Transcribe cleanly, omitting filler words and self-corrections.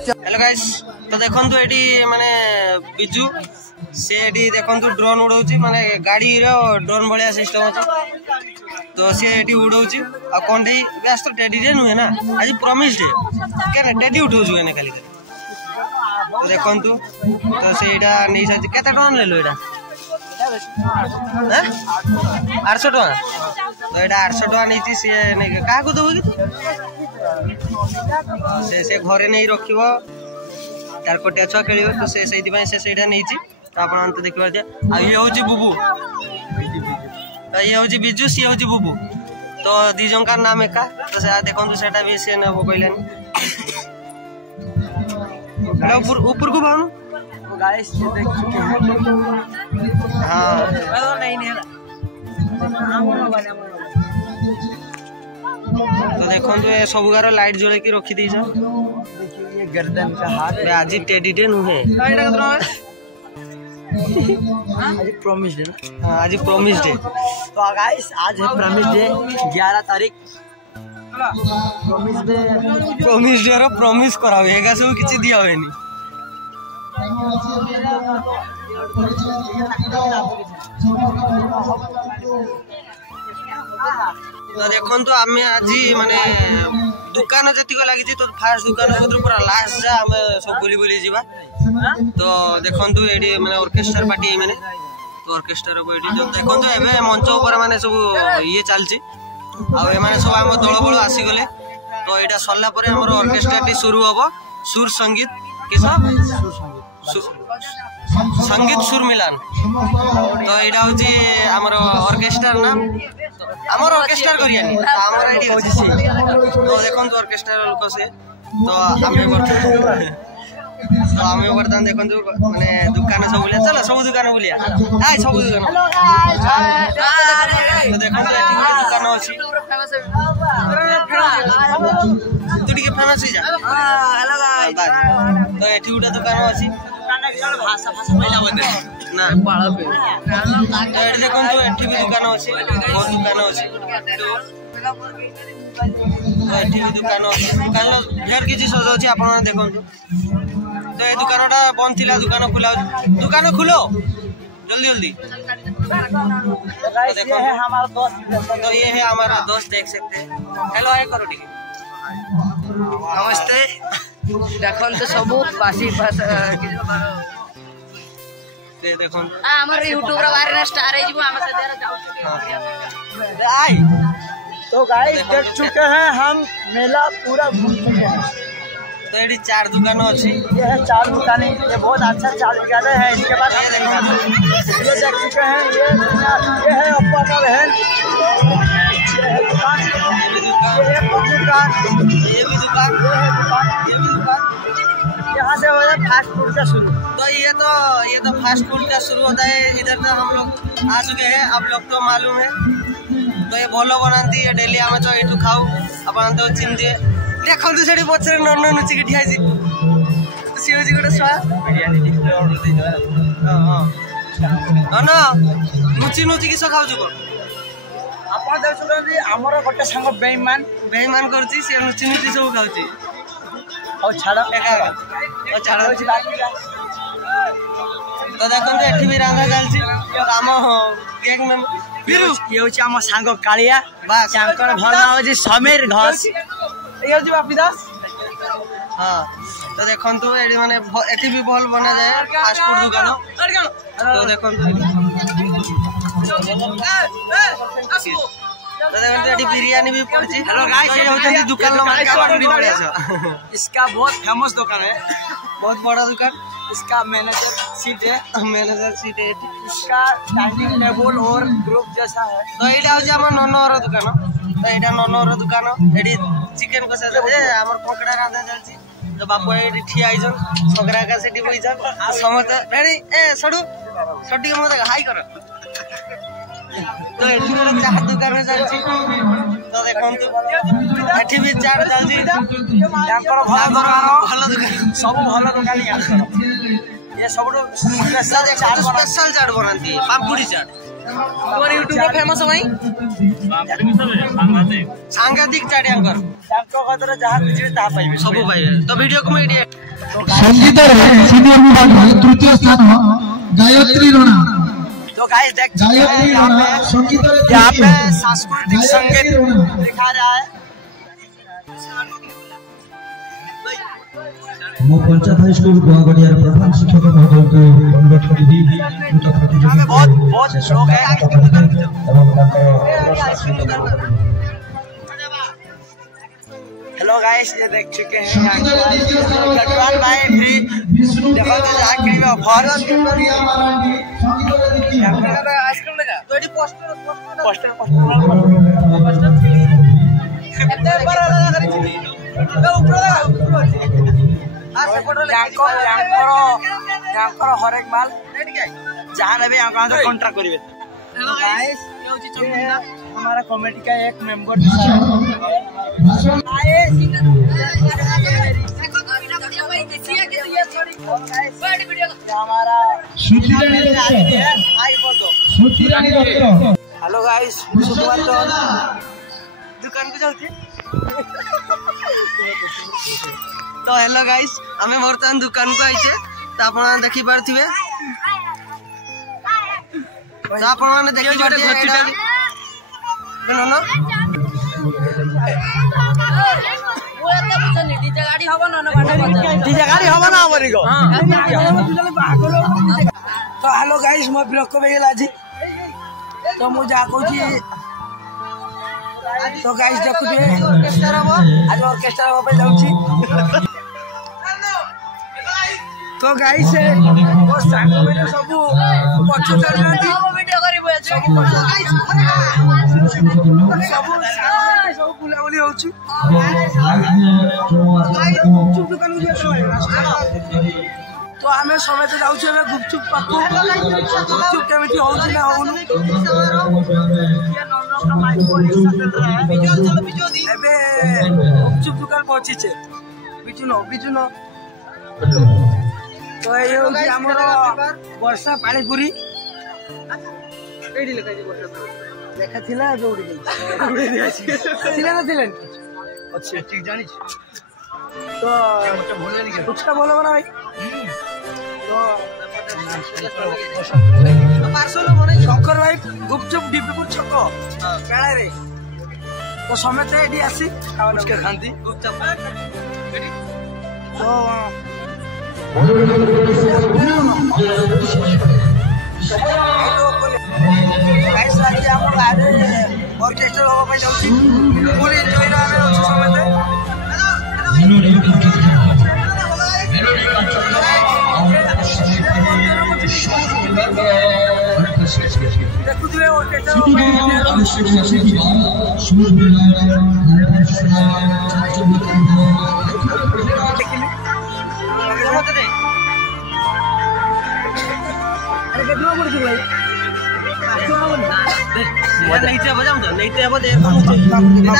Hello guys तो देखंतु eighty माने बिजू से एटी देखंतु ड्रोन उड़ौची माने गाड़ी रो ड्रोन भलिया सिस्टम अछि तो से एटी उड़ौची आ कोंढई व्यस्त टेडी रे नुहे ना आज प्रॉमिस डे केने टेडी उठौछु एने खाली तो देखंतु तो सेटा नै छै केते टन लेलो एटा 800 टका तो एटा 800 टका नै छी से नै का को देबो कि से घरे नहीं रखिबो तार कोटे अच्छा खेलिबो तो से सेति से सेटा नै छी तो आपण अंत देखिबा जे आ ये होची बुबू ये होची बिजू सी होची बुबू तो दी जन का नाम एका तो से देखंतु सेटा भी से नबो कइलानी ऊपर को भानु गाइस देख चुके हैं हां नहीं तो देखो तो ये सब गार लाइट जोड़े की रखी दी जा देखिए ये गर्दन का हाथ आज टेडी डे नु है आज प्रॉमिस डे ना आज प्रॉमिस डे तो गाइस आज है प्रॉमिस डे 11 तारीख प्रॉमिस डे रो प्रॉमिस करावे हेगा सब किछि दिया होएनी तो देखन तो आमे आज माने दुकान जति को लागि तो फास्ट दुकान को पूरा लास्ट जा हमें सब बोली बोली जीवा तो देखन तो एडी माने ऑर्केस्ट्रा पार्टी माने तो ऑर्केस्ट्रा को एडी देखन तो एबे मंच ऊपर माने सब ये चलची आ ए माने सब हम दळ बळ आसी गले तो एटा सरला परे हमर ऑर्केस्ट्रा टी शुरू होबो सुर संगीत किसा संगीत सुर मिलान तो एटा होची हमर ऑर्केस्ट्रा नाम हमर ऑर्केस्ट्रा करियानी हमर आईडी होची से तो देखन तो ऑर्केस्ट्रा लोक से तो हमें वर्तमान देखन तो माने दुकान सब बुलिया चलो सब दुकान बुलिया आय सब दुकान तो देखन तो एठी दुकान अछि तू टिके फेमस हो जा हेलो गाइस तो एठी गुडा दुकान अछि भाषा पहिला बने ना पाळा पे तो एठी देखन तो एठी भी दुकान अछि बहुत दुकान अछि तो एठी भी दुकान अछि दुकान ढेर किछि सज अछि आपण देखन तो ये दुकानटा बंद थिला दुकान खुला दुकान खुलो जल्दी जल्दी तो ये है हमारा दोस्त तो ये है हमारा दोस्त देख सकते हैं हेलो हाय करो ठीक नमस्ते देखन तो सब बासी दे देखन हमर यूट्यूबर बारे ना स्टार है जीवो हम से देर जाउ आई तो गाइस देख चुके हैं हम मेला पूरा घूम चुके हैं तो ये 4 दुकान अच्छी ये है 4 दुकानें ये बहुत अच्छा 4 दुकानें हैं इसके बाद ये देख चुके हैं ये है अप्पा का बहन ये है दुकान ये भी दुकान यहाँ से हो जाए फास्ट फूड का शुरू तो ये तो फास्ट फूड का शुरू होता है इधर तो हम लोग आ चुके हैं आप लोग तो मालूम है तो ये भलो बनाती है डेली आम तो ये खाऊ अपन तो चिंती देखो तो सेठी पछरे नन नुची के ठियासी सी होजी गोटे स्वा बिरयानी ऑर्डर दे दो हां नन नुची नुची किस खाउ छु आपण देखुछन हमर गोटे संग बेईमान करछि से नुची नुची सब खाउछि और छाड़ा एका और छाड़ा होछि बाकी तो देखन तो एठी भी रांधा चलछि काम गैंग में फिर ये होछि हम संग कालिया बा चांकर घर नाम होछि समीर घस ये जी बापी दास हां तो देखन तो एडी माने एठी भी बॉल बना जाए फास्ट फूड दुकान तो देखन तो एडी बिरयानी भी पड़ची हेलो गाइस ये होती दुकान लो मार्केट भी पड़े इसका बहुत फेमस दुकान है बहुत बड़ा दुकान इसका मैनेजर सीट है इसका डाइनिंग टेबल और ग्रुप जैसा है तो एटा हो हमर ननोर दुकान तो एटा ननोर दुकान एडी चिकन कसा ए हमर पकड़ा रांधा चलची तो बापू एडी ठिया आइजन पकड़ा का सेठी होइजन समस्त रेडी ए सडू सडी मो हाई कर तो एठी रे चार दुकान चलची तो देखन तो एठी भी चार चलची तांकर भलो दुकान सब भलो दुकान ये सब स्पेशल चाट बनाती पापड़ी चाट तुम्हारे यूट्यूब पे फेमस है भाई सांघातिक चाडियांकर तांको कतरे जहा बुझिबे ता पाइबे सब पाइबे तो वीडियो को मीडिया संगीत रे सीनियर विभाग में तृतीय स्थान गायत्री राणा। तो गाइस देख चुके हैं यहाँ पे सांस्कृतिक संगीत दिखा रहा है। मो पंचायत हाई स्कूल गुआगड़ियार प्रधान शिक्षक महोदय को अनुरोध करी बहुत लोग हैं। हेलो गाइस ये देख चुके हैं गढ़वाल भाई भी देखो तो आखिरी में ऑफर आइसक्रीम लगा तो एडी पोस्टर एते बड़ा लगा करी छी तो ऊपर आ से फोटो ले यांकर हर एक माल जहां लेबे यहाँ से कॉन्ट्रैक्ट करिवे। हेलो गाइस ये होची चंदना हमारा कमेटी का एक मेंबर हेलो गाइस दुकान को जाउछी तो हेलो गाइस हमें बर्तमान दुकान को आइछे तो आपण देखि पारथिबे तो आपण माने देखि पारथिबे न डीजे गाड़ी हबो ना हमरी को तो हेलो गाइस मैं ब्लॉग को बेगल आज तो मु जा कहू छी तो गाइस देखु जे ऑर्केस्ट्रा हबो आज ऑर्केस्ट्रा हबो पे जाउ छी तो गाइस वो सांग में सब पछो चढ़नाती वीडियो करिबो सब बुला बुली होउछ गुपचुप दुकान तो हमें समेत जाऊ गुपचुप पाखु गुपचुप केमिति होउछ ना होउनु एबे गुपचुप दुकान पहुंची छे बिचु न तो ये होउछ हमर वर्षा पानीपुरी एडी लेखा जे वर्षा लेखा थिला जोड़ी दे थिला ना थिला अच्छा ठीक जानी तो मत भूले नहीं कुछ का बोलो ना भाई तो पार्सल बने शंकर भाई गुपचुप डिब्बीपुर छक पेड़ा रे तो समेत एडी आसी उसके खांती गुपचुप तो गाइस आज हम आरे ऑर्केस्ट्रा होबा पे जाउछी फुल एन्जॉय रा हमें अछि समेत देखु दिए ऑर्केस्ट्रा अरे कितना पड़ भाई नहीं बजाऊं तो नहीं तो